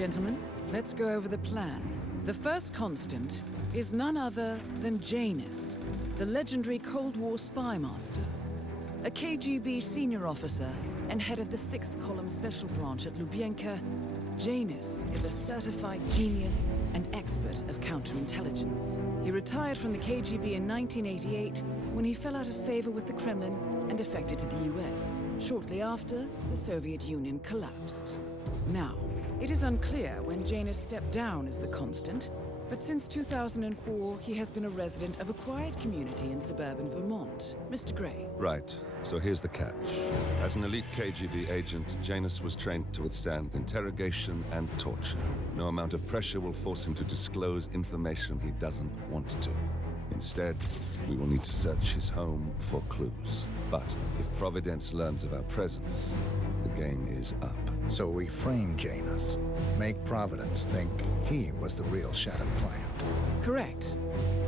Gentlemen, let's go over the plan. The first constant is none other than Janus, the legendary Cold War spy master. A KGB senior officer and head of the 6th Column Special Branch at Lubyanka, Janus is a certified genius and expert of counterintelligence. He retired from the KGB in 1988 when he fell out of favor with the Kremlin and defected to the US, shortly after the Soviet Union collapsed. Now, it is unclear when Janus stepped down as the constant, but since 2004, he has been a resident of a quiet community in suburban Vermont. Mr. Gray. Right. So here's the catch. As an elite KGB agent, Janus was trained to withstand interrogation and torture. No amount of pressure will force him to disclose information he doesn't want to. Instead, we will need to search his home for clues. But if Providence learns of our presence, the game is up. So we frame Janus, make Providence think he was the real Shattered plant. Correct.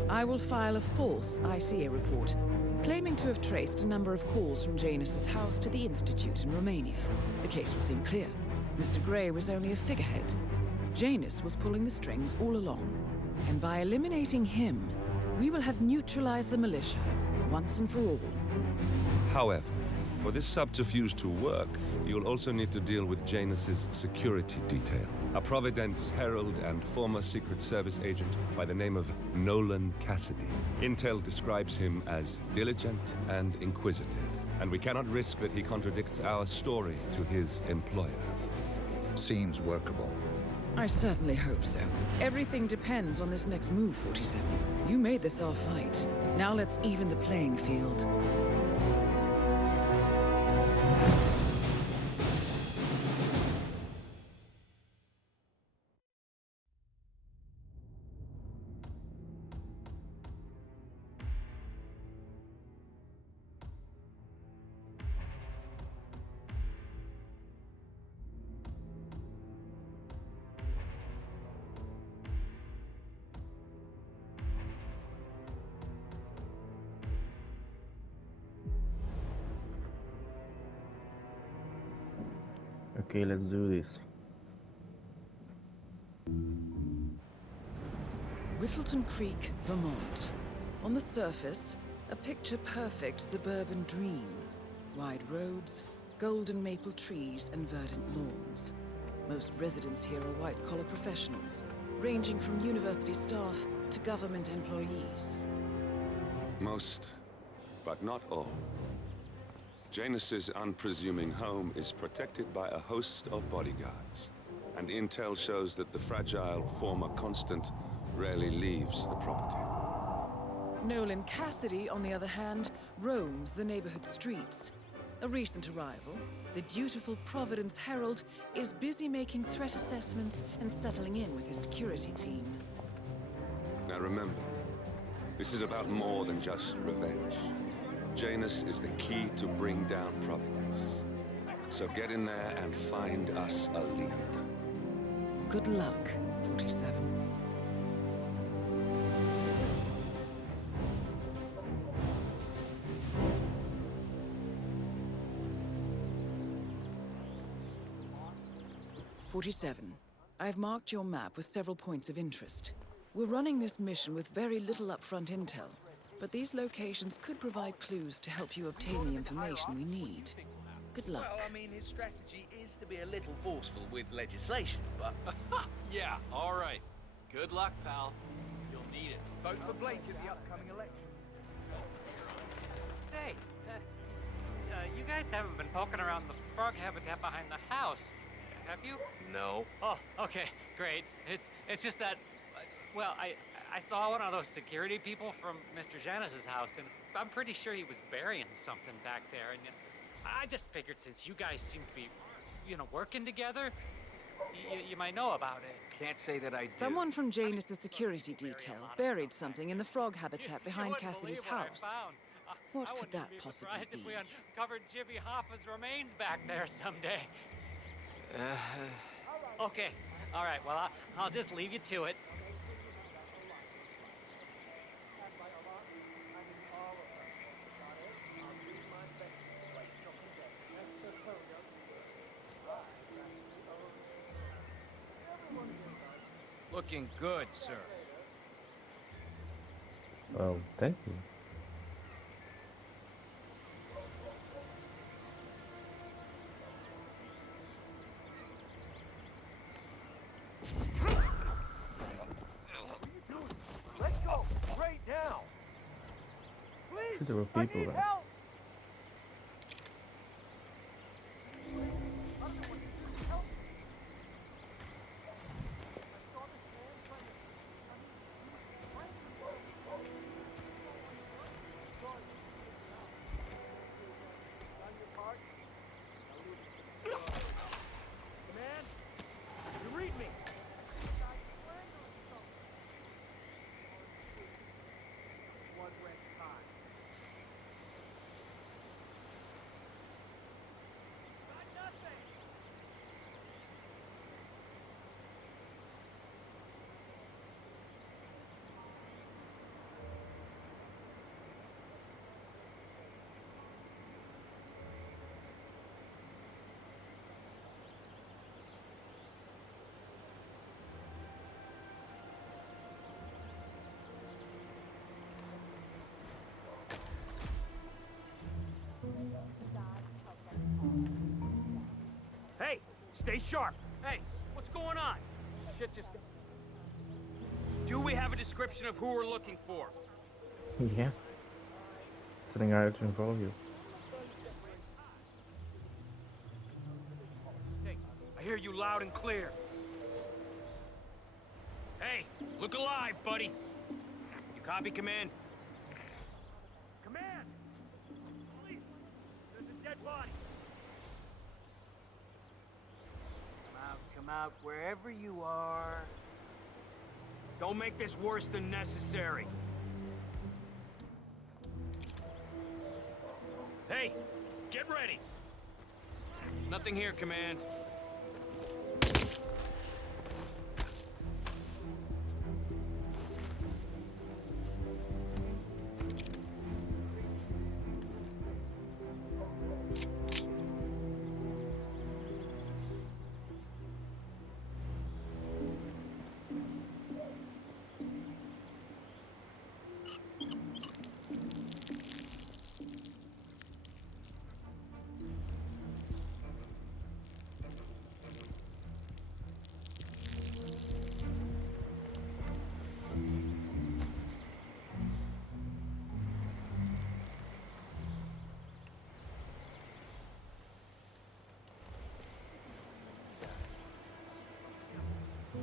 I will file a false ICA report, claiming to have traced a number of calls from Janus's house to the Institute in Romania. The case will seem clear. Mr. Gray was only a figurehead. Janus was pulling the strings all along. And by eliminating him, we will have neutralized the militia, once and for all. However, for this subterfuge to work, you'll also need to deal with Janus's security detail. A Providence herald and former Secret Service agent by the name of Nolan Cassidy. Intel describes him as diligent and inquisitive, and we cannot risk that he contradicts our story to his employer. Seems workable. I certainly hope so. Everything depends on this next move, 47. You made this our fight. Now let's even the playing field. Okay, let's do this. Whittleton Creek, Vermont. On the surface, a picture-perfect suburban dream. Wide roads, golden maple trees, and verdant lawns. Most residents here are white-collar professionals, ranging from university staff to government employees. Most, but not all. Janus's unpresuming home is protected by a host of bodyguards, and intel shows that the fragile former constant rarely leaves the property. Nolan Cassidy, on the other hand, roams the neighborhood streets. A recent arrival, the dutiful Providence Herald is busy making threat assessments and settling in with his security team. Now remember, this is about more than just revenge. Janus is the key to bring down Providence. So get in there and find us a lead. Good luck, 47. I've marked your map with several points of interest. We're running this mission with very little upfront intel, but these locations could provide clues to help you obtain the information we need. Good luck. Well, I mean, his strategy is to be a little forceful with legislation, but... Yeah, all right. Good luck, pal. You'll need it. Vote for Blake in the upcoming election. Hey, you guys haven't been poking around the frog habitat behind the house, have you? No. Oh, okay, great. It's just that, well, I saw one of those security people from Mr. Janus's house, and I'm pretty sure he was burying something back there, and I just figured since you guys seem to be, working together, you might know about it. Can't say that I do. Someone from Janus' security detail buried something in the frog habitat behind Cassidy's house. What could that possibly be? If we uncovered Jimmy Hoffa's remains back there someday. Okay, all right, well, I'll just leave you to it. Looking good, sir. Oh, thank you. Let's go! Right now! Please! There were people I need there. help! Command, you read me. One red time. Got nothing. Hey, stay sharp. Hey, what's going on? Shit just... Do we have a description of who we're looking for? Yeah. Something I had to involve you. Hey, I hear you loud and clear. Hey, look alive, buddy. You copy, Command? Command! Police! There's a dead body. Come out, wherever you are. Don't make this worse than necessary. Hey, get ready. Nothing here, Command.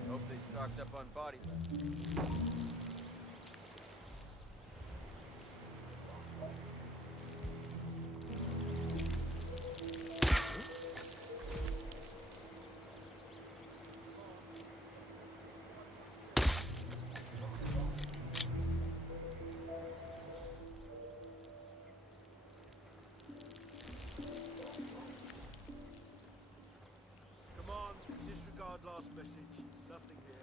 Hope they stocked up on body bags. Come on, disregard last message. Nothing here.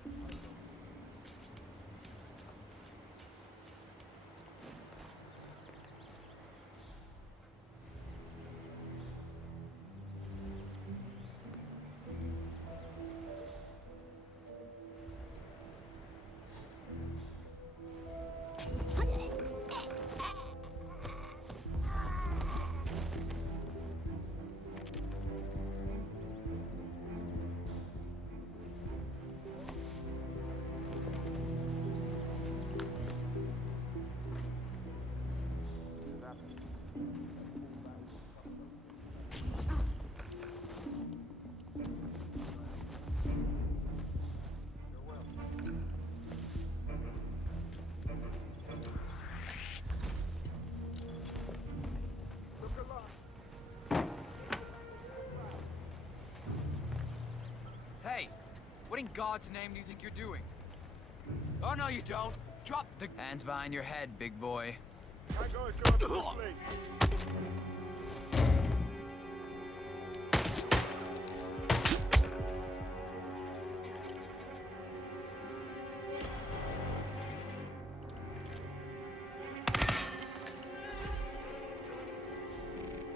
Hey, what in God's name do you think you're doing? Oh, no, you don't. Drop the hands behind your head, big boy. That guy's going to sleep.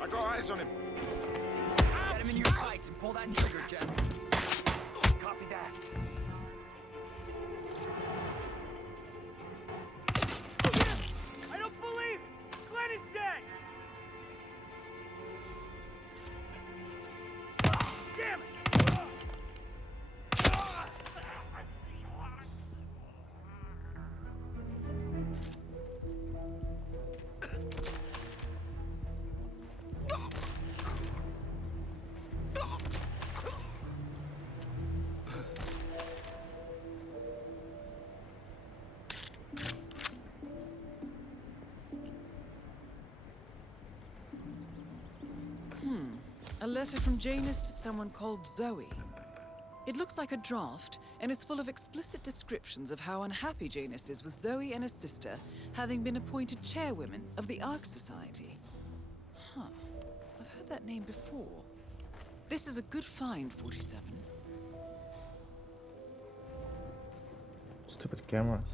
I got eyes on him. Get him in your sights and pull that trigger, gents. Copy that. letter from Janus to someone called Zoe. It looks like a draft, and is full of explicit descriptions of how unhappy Janus is with Zoe and her sister having been appointed chairwomen of the Ark Society. Huh. I've heard that name before. This is a good find, 47. Stupid cameras.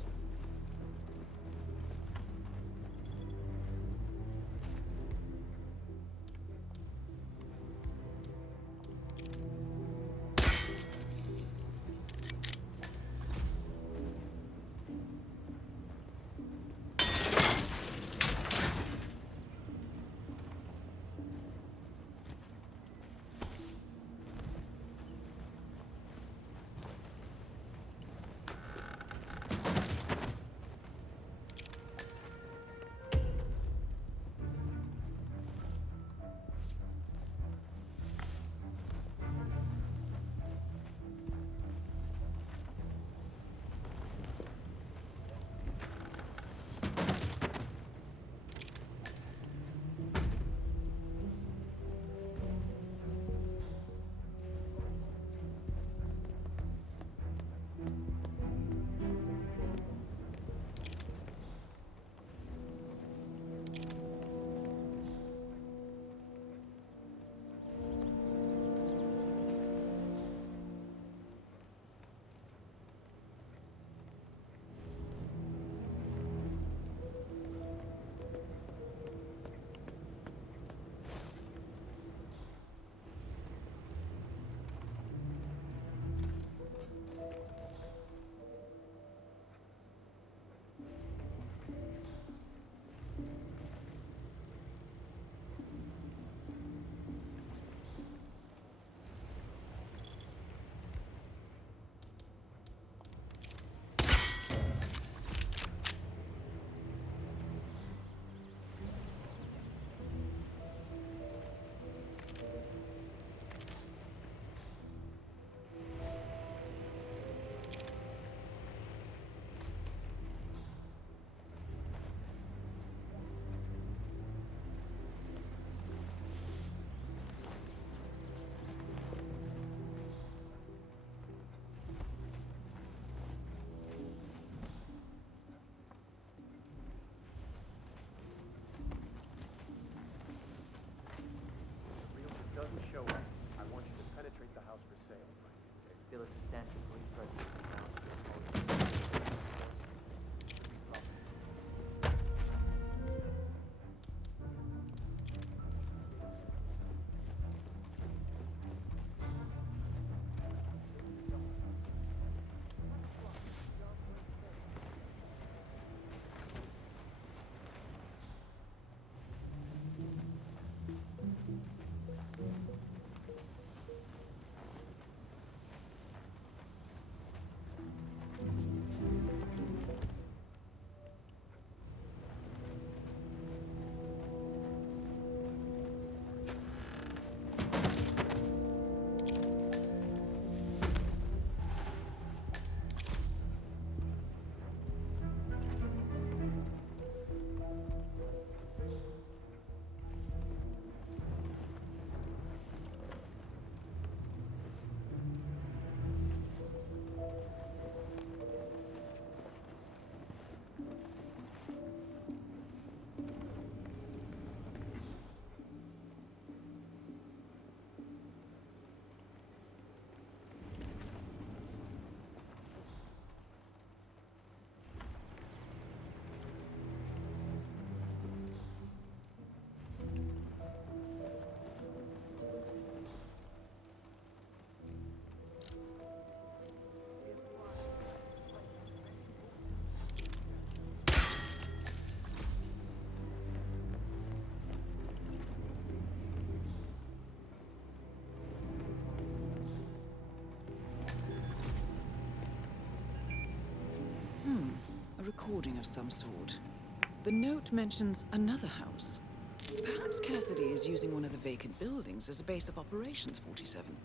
Doesn't show up. I want you to penetrate the house for sale. There's still a substantial police presence. A recording of some sort. The note mentions another house. Perhaps Cassidy is using one of the vacant buildings as a base of operations, 47.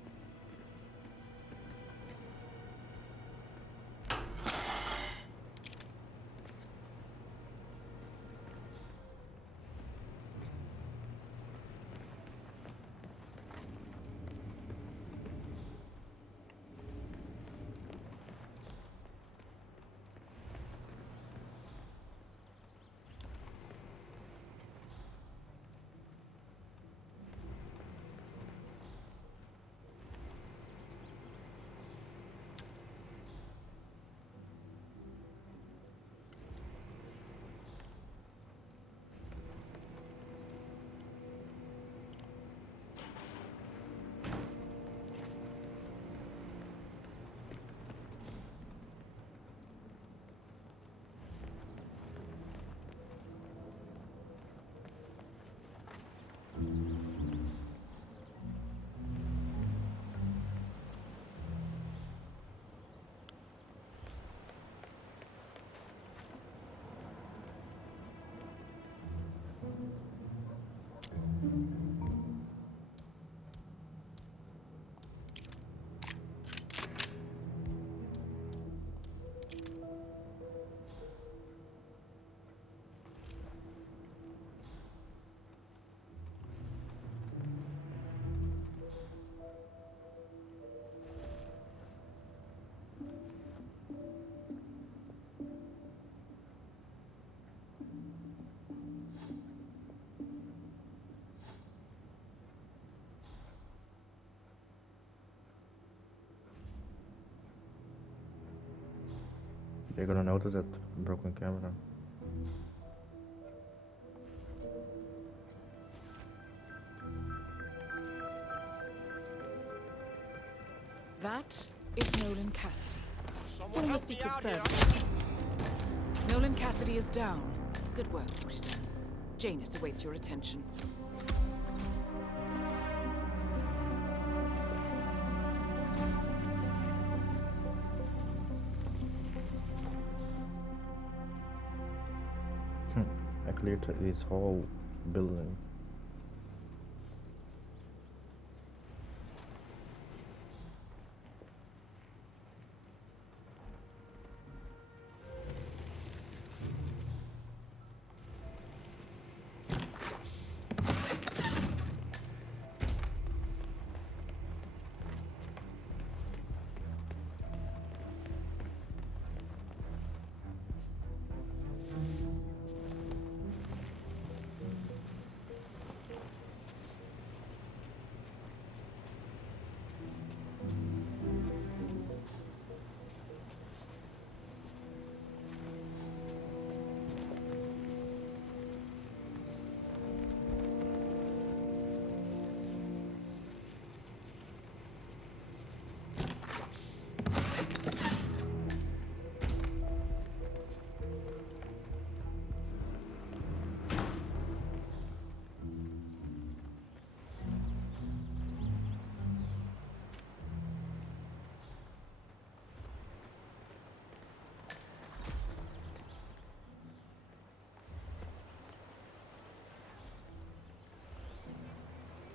You're gonna notice that broken camera. That is Nolan Cassidy, Someone former help me Secret out here. Service. Nolan Cassidy is down. Good work, 47. Janus awaits your attention. I cleared this whole building.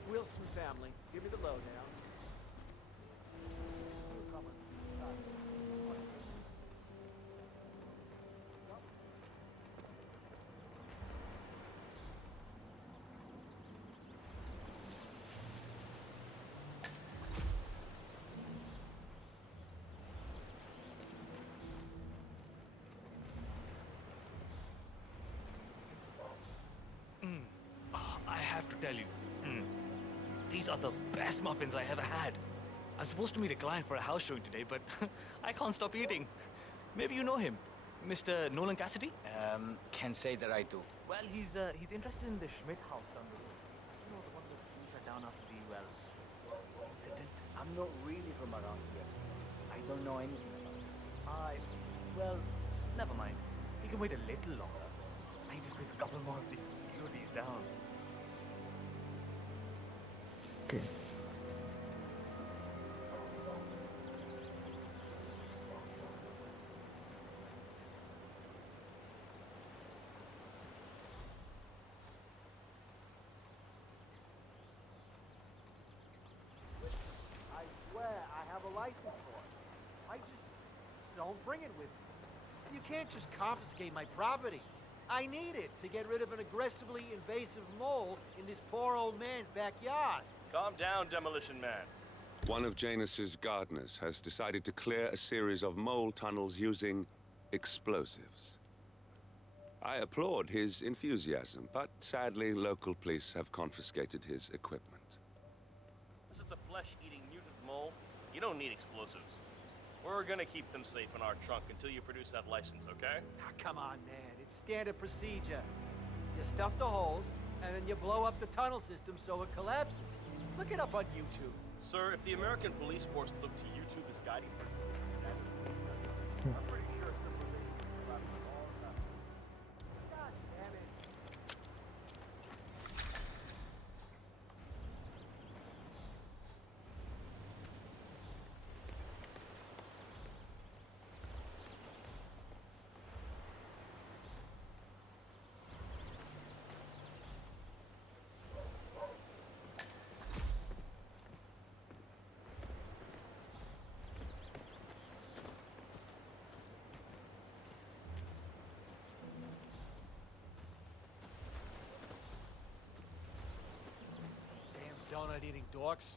Wilson family, give me the lowdown. I have to tell you, these are the best muffins I ever had. I'm supposed to meet a client for a house showing today, but I can't stop eating. Maybe you know him, Mr. Nolan Cassidy? Can't say that I do. Well, he's interested in the Schmidt house down the road. You know, the one that keys are down after the, incident. I'm not really from around here. I don't know anything about it. I see. Well, never mind. He can wait a little longer. I need to squeeze a couple more of these beauties down. Okay. I swear I have a license for it. I just don't bring it with me. You can't just confiscate my property. I need it to get rid of an aggressively invasive mole in this poor old man's backyard. Calm down, Demolition Man. One of Janus's gardeners has decided to clear a series of mole tunnels using explosives. I applaud his enthusiasm, but sadly, local police have confiscated his equipment. This is a flesh-eating mutant mole. You don't need explosives. We're gonna keep them safe in our trunk until you produce that license, okay? Ah, come on, man. It's standard procedure. You stuff the holes, and then you blow up the tunnel system so it collapses. Look it up on YouTube. Sir, if the American police force look to YouTube as guiding principle, I'm pretty sure it's the all the time. God damn it. Donut-eating dorks?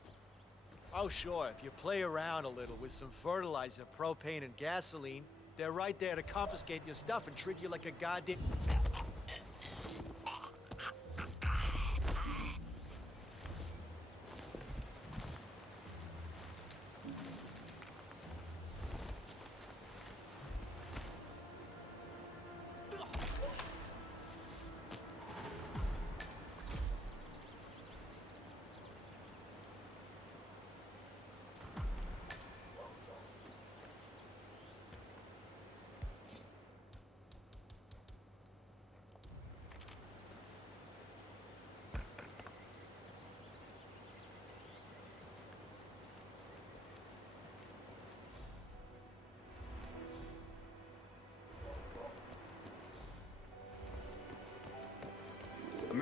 Oh, sure, if you play around a little with some fertilizer, propane, and gasoline, they're right there to confiscate your stuff and treat you like a goddamn...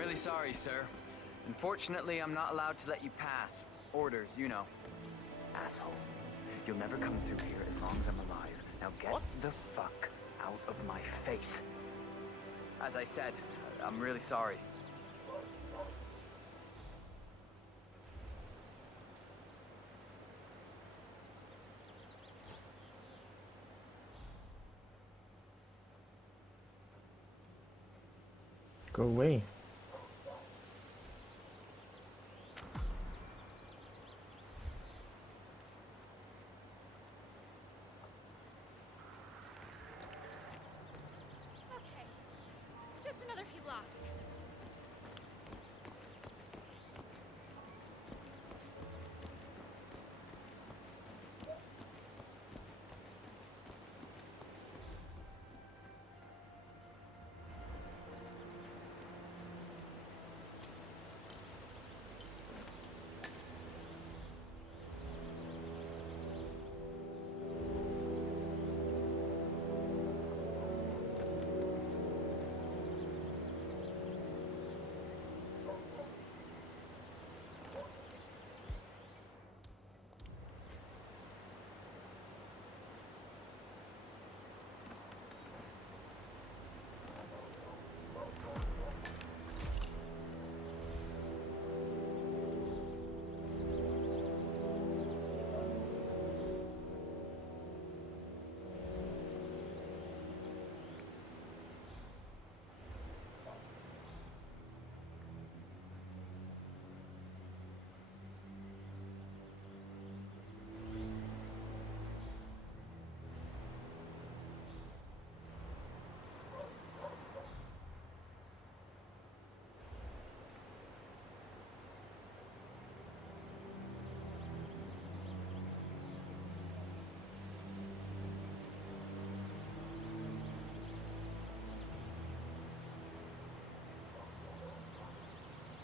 really sorry, sir. Unfortunately, I'm not allowed to let you pass. Orders, you know. Asshole. You'll never come through here as long as I'm alive. Now get the fuck out of my face. As I said, I'm really sorry. Go away. Okay. Just another few blocks.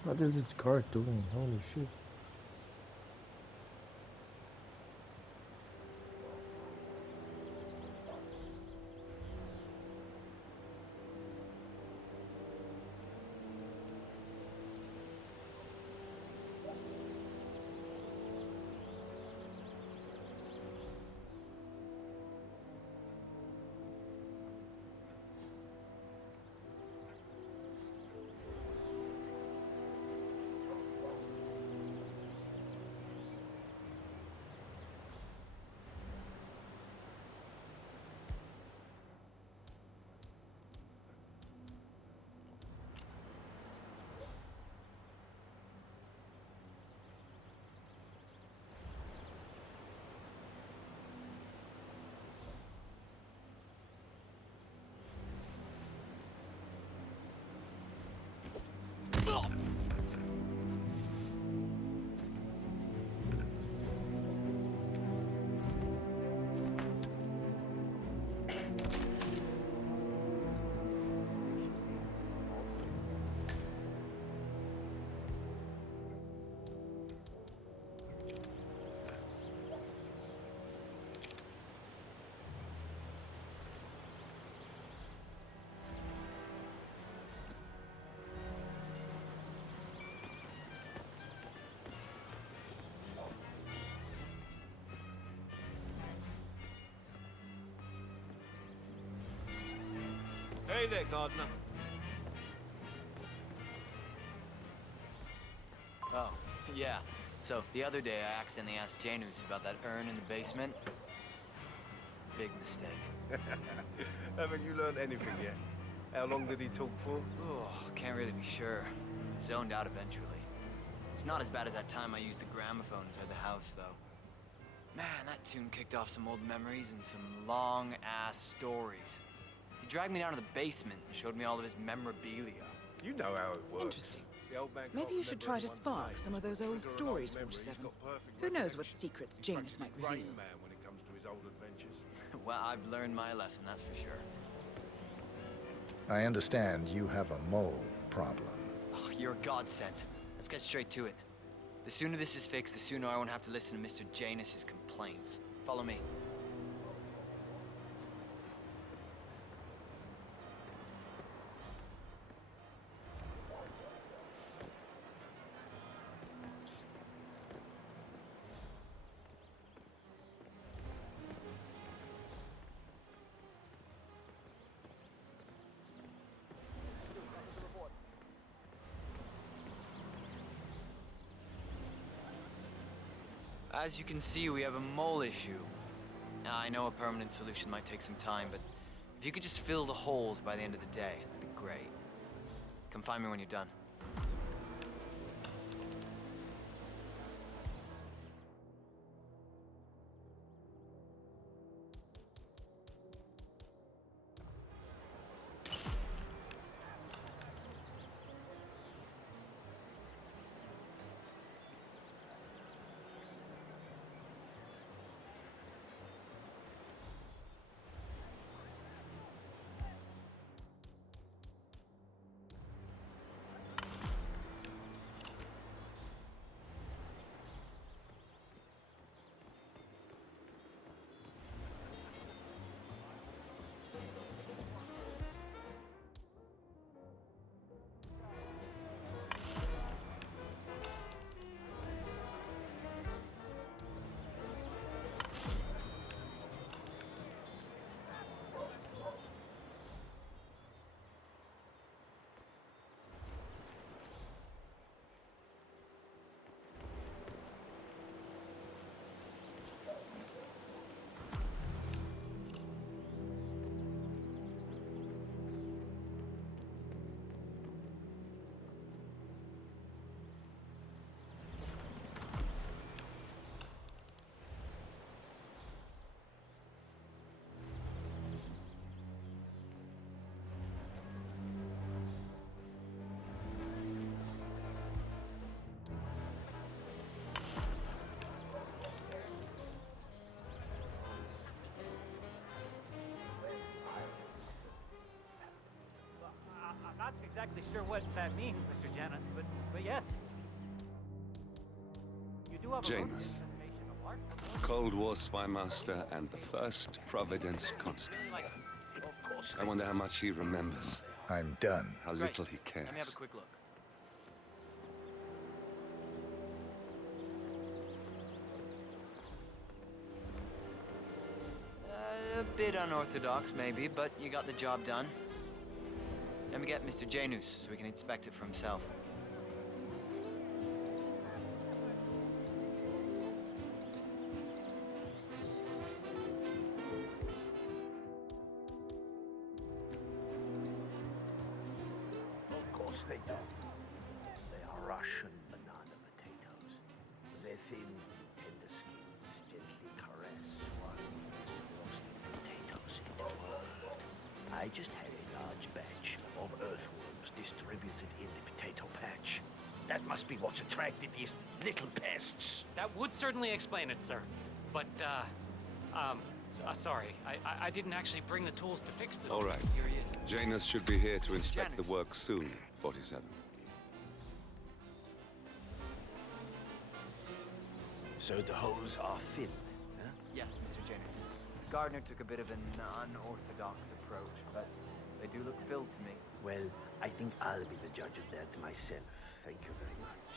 What is this car doing? Holy shit. Hey there, gardener. Oh, yeah. So, the other day I accidentally asked Janus about that urn in the basement. Big mistake. Haven't you learned anything yet? How long did he talk for? Oh, can't really be sure. Zoned out eventually. It's not as bad as that time I used the gramophone inside the house, though. Man, that tune kicked off some old memories and some long-ass stories. He dragged me down to the basement and showed me all of his memorabilia. You know how it works. Interesting. The old man Maybe can't you should remember try to anyone's spark name. some of those old Whether or not stories, memory, he's 47. got perfect Who knows what recollection. secrets He's Janus might practically reveal? Rain Man when it comes to his old adventures. Well, I've learned my lesson, that's for sure. I understand you have a mole problem. Oh, you're a godsend. Let's get straight to it. The sooner this is fixed, the sooner I won't have to listen to Mr. Janus's complaints. Follow me. As you can see, we have a mole issue. I know a permanent solution might take some time, but if you could just fill the holes by the end of the day, that'd be great. Come find me when you're done. I'm not exactly sure what that means, Mr. Janus, but yes. You do have a Janus, Cold War spy master and the first Providence constant. I wonder how much he remembers. I'm done. How little he cares. Let me have a quick look. A bit unorthodox, maybe, but you got the job done. Let me get Mr. Janus so we can inspect it for himself. Of course they do. They are Russian banana potatoes. Their thin, tender skins gently caress one of the most potatoes in the world. I just had a large batch of earthworms distributed in the potato patch. That must be what's attracted these little pests. That would certainly explain it, sir. But, sorry. I didn't actually bring the tools to fix this. All right. Here he is. Janus should be here to inspect Janus. the work soon, 47. So the holes are filled, huh? Yes, Mr. Janus. Gardner took a bit of an unorthodox approach, but they do look filled to me. Well, I think I'll be the judge of that myself. Thank you very much.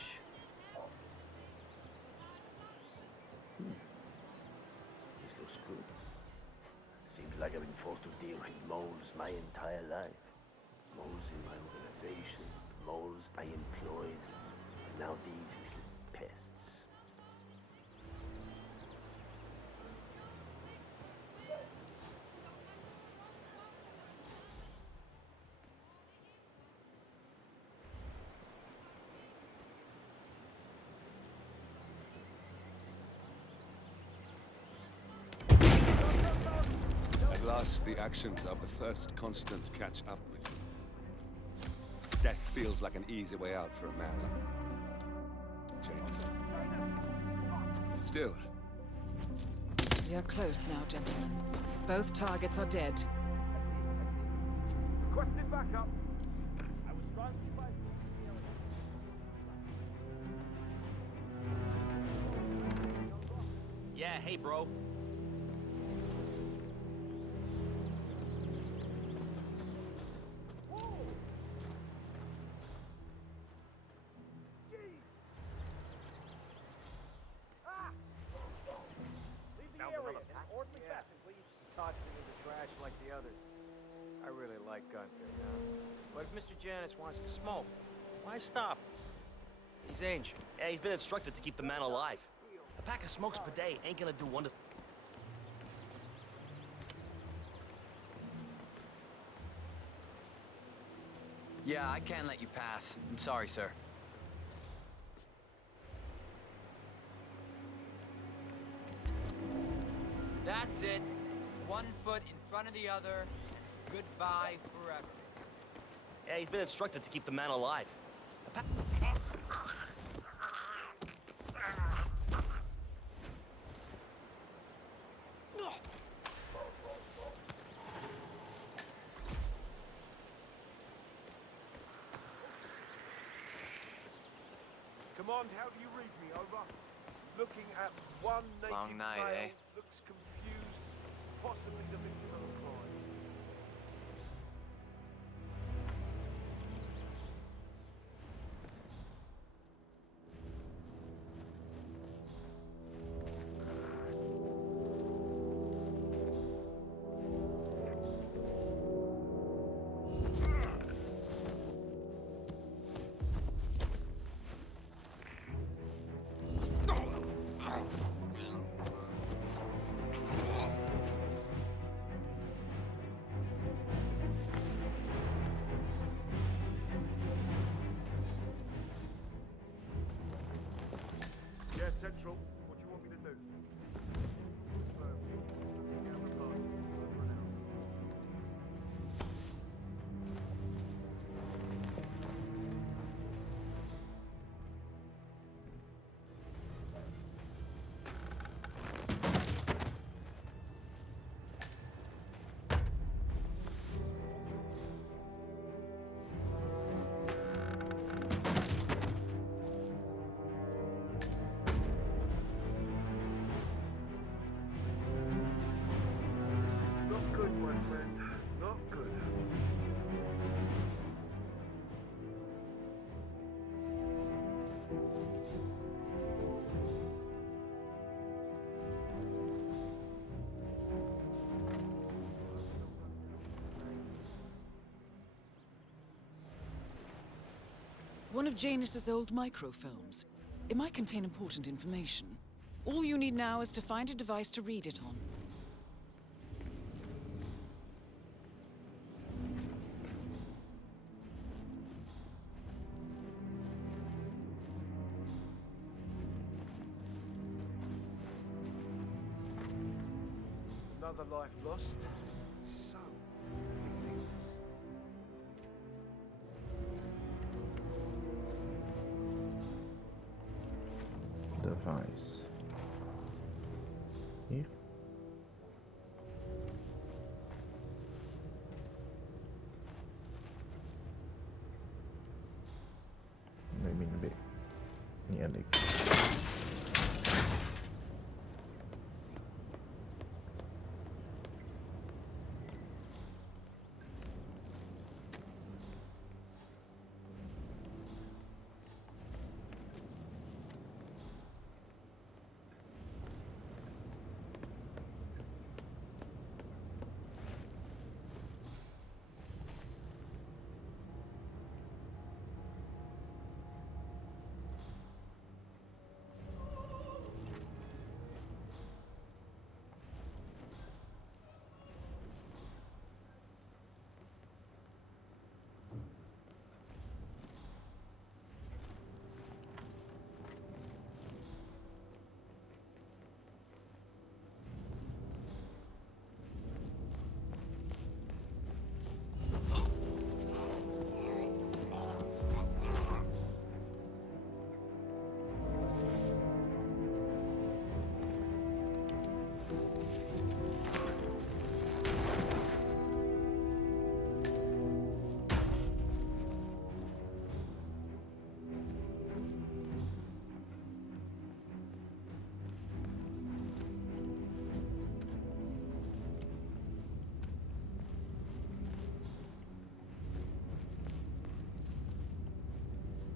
This looks good. Seems like I've been forced to deal with moles my entire life. Moles in my organization, moles I employed, and now these little pests. At last, the actions of the first constant catch up with you. Death feels like an easy way out for a man like Janus. Still, You're close now, gentlemen. Both targets are dead. Requesting backup. I was transferred by... Yeah, hey, bro. Tossing in the trash like the others. I really like Gunther, you know? But if Mr. Janus wants to smoke, why stop? He's ancient. Yeah, he's been instructed to keep the man alive. A pack of smokes per day ain't gonna do wonders. Yeah, I can't let you pass. I'm sorry, sir. That's it. 1 foot in front of the other, and goodbye forever. Yeah, he's been instructed to keep the man alive. Command, how do you read me? Over. Looking at one native Long night, male, eh? looks confused, possibly the victim of a crime. Yeah, Central. What do you want me to do? Not good, my friend. Not good. One of Janus's old microfilms. It might contain important information. All you need now is to find a device to read it on. Another life lost. So ridiculous. Device. Here. Maybe a bit nearly.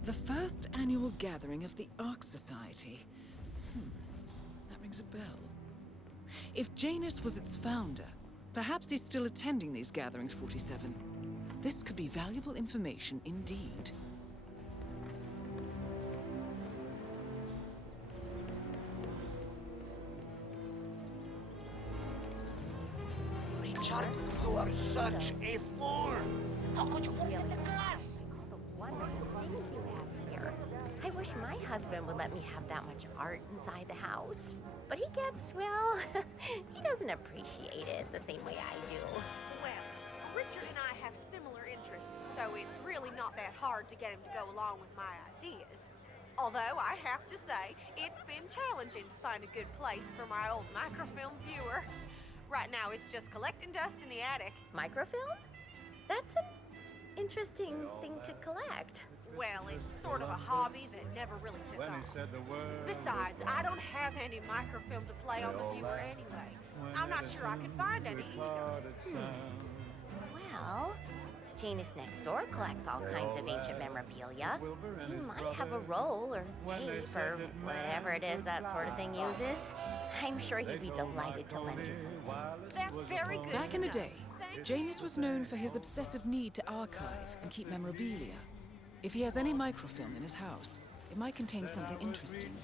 The first annual gathering of the Ark Society. That rings a bell. If Janus was its founder, perhaps he's still attending these gatherings, 47. This could be valuable information indeed. Richard, you are such a fool! How could you forget the glass? I wish my husband would let me have that much art inside the house. But he gets, well, he doesn't appreciate it the same way I do. Well, Richard and I have similar interests, so it's really not that hard to get him to go along with my ideas. Although, I have to say, it's been challenging to find a good place for my old microfilm viewer. Right now, it's just collecting dust in the attic. Microfilm? That's an interesting thing to collect. Well, it's sort of a hobby that never really took off. Besides, I don't have any microfilm to play on the viewer anyway. I'm not sure I could find any either. Well, Janus next door collects all kinds of ancient memorabilia. He might have a roll or tape or whatever it is that sort of thing uses. I'm sure he'd be delighted to lend you something. That's very good. Back in the day, Janus was known for his obsessive need to archive and keep memorabilia. If he has any microfilm in his house, it might contain something interesting.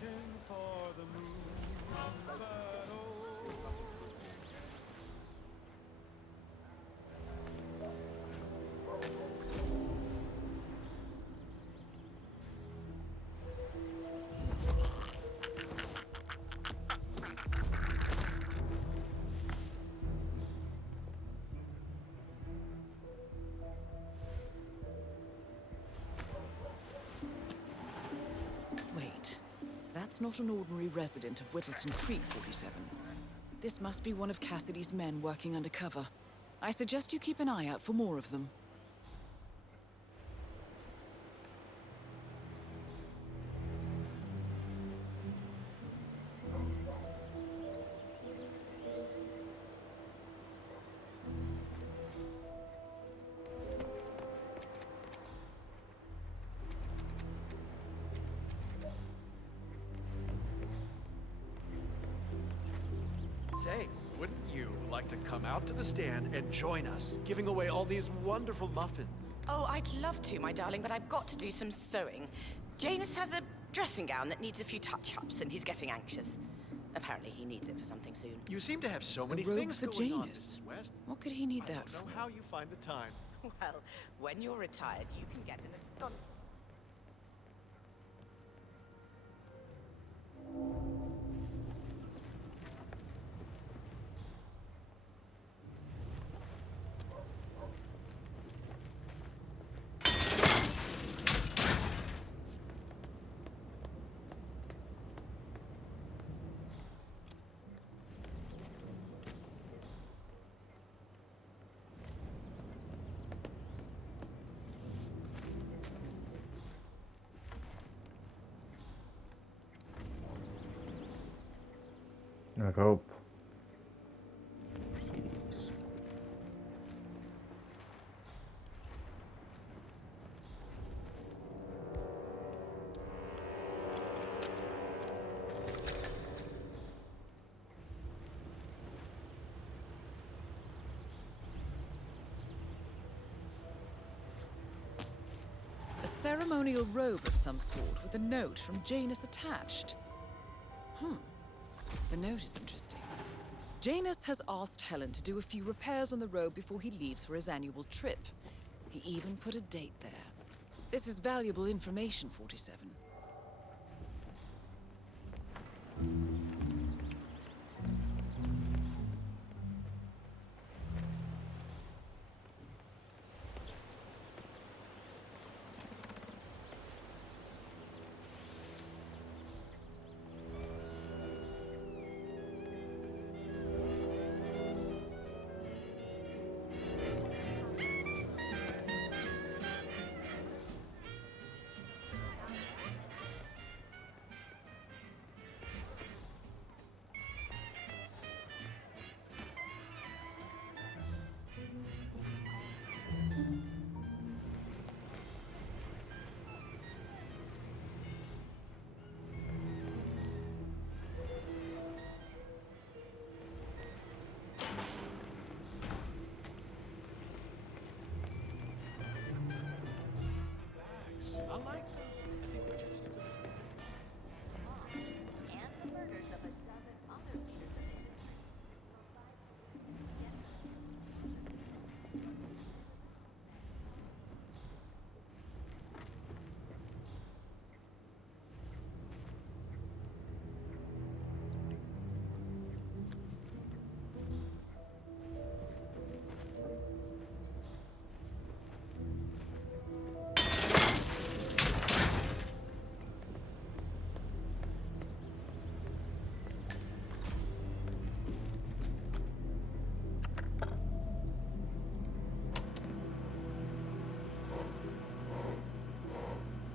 That's not an ordinary resident of Whittleton Creek, 47. This must be one of Cassidy's men working undercover. I suggest you keep an eye out for more of them. Say, wouldn't you like to come out to the stand and join us, giving away all these wonderful muffins? Oh, I'd love to, my darling, but I've got to do some sewing. Janus has a dressing gown that needs a few touch-ups, and he's getting anxious. Apparently he needs it for something soon. You seem to have so many a robe things for going on, Janus. Mrs. West. What could he need that I for? don't know how you find the time. Well, when you're retired, you can get in a... I hope. A ceremonial robe of some sort with a note from Janus attached. The note is interesting. Janus has asked Helen to do a few repairs on the robe before he leaves for his annual trip. He even put a date there. This is valuable information, 47.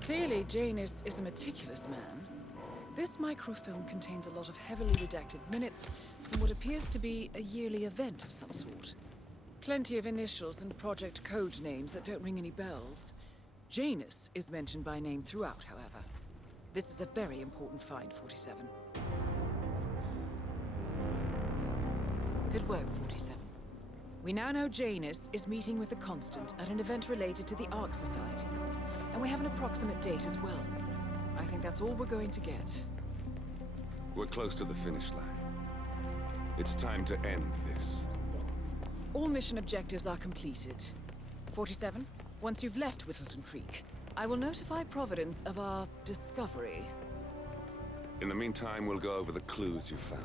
Clearly, Janus is a meticulous man. This microfilm contains a lot of heavily redacted minutes from what appears to be a yearly event of some sort. Plenty of initials and project code names that don't ring any bells. Janus is mentioned by name throughout, however. This is a very important find, 47. Good work, 47. We now know Janus is meeting with the Constant at an event related to the Ark Society. And we have an approximate date as well. I think that's all we're going to get. We're close to the finish line. It's time to end this. All mission objectives are completed. 47, once you've left Whittleton Creek, I will notify Providence of our discovery. In the meantime, we'll go over the clues you found.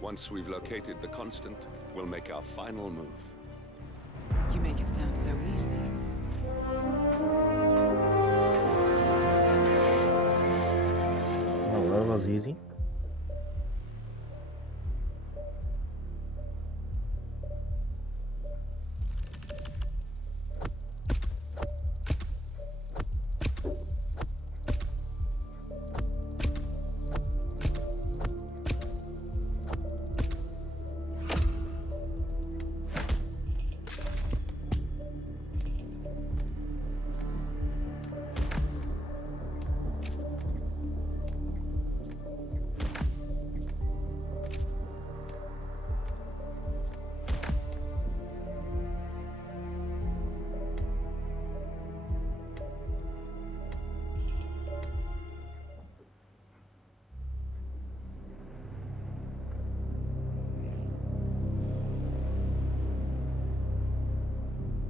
Once we've located the Constant, we'll make our final move. You make it sound so easy. Oh, that was easy.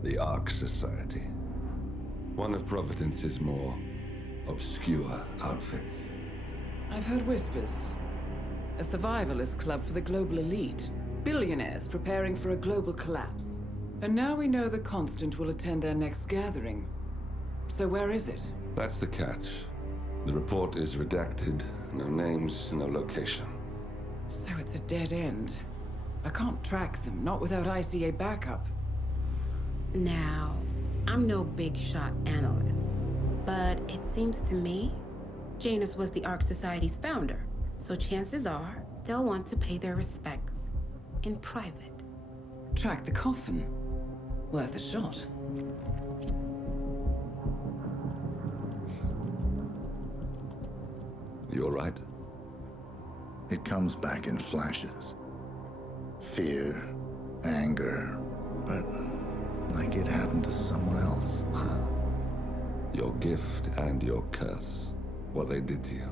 The Ark Society. One of Providence's more obscure outfits. I've heard whispers. A survivalist club for the global elite. Billionaires preparing for a global collapse. And now we know the Constant will attend their next gathering. So where is it? That's the catch. The report is redacted. No names, no location. So it's a dead end. I can't track them, not without ICA backup. Now, I'm no big shot analyst, but it seems to me Janus was the Ark Society's founder, so chances are they'll want to pay their respects in private. Track the coffin. Worth a shot. You all right? It comes back in flashes. Fear, anger, but like it happened to someone else. Your gift and your curse. What they did to you.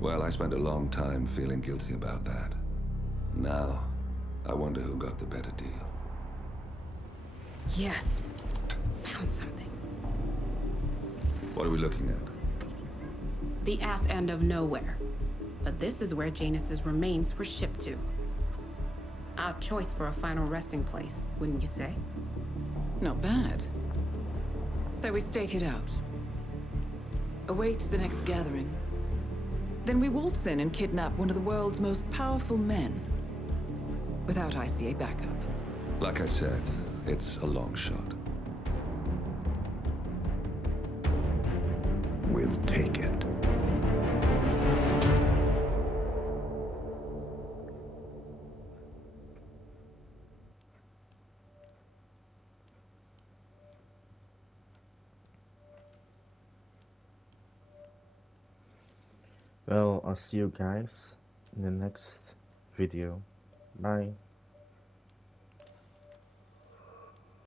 Well, I spent a long time feeling guilty about that. Now, I wonder who got the better deal. Yes, found something. What are we looking at? The ass end of nowhere. But this is where Janus's remains were shipped to. Our choice for a final resting place, wouldn't you say? Not bad. So we stake it out. Await the next gathering. Then we waltz in and kidnap one of the world's most powerful men. Without ICA backup. Like I said, it's a long shot. We'll take it. Well, I'll see you guys in the next video. Bye.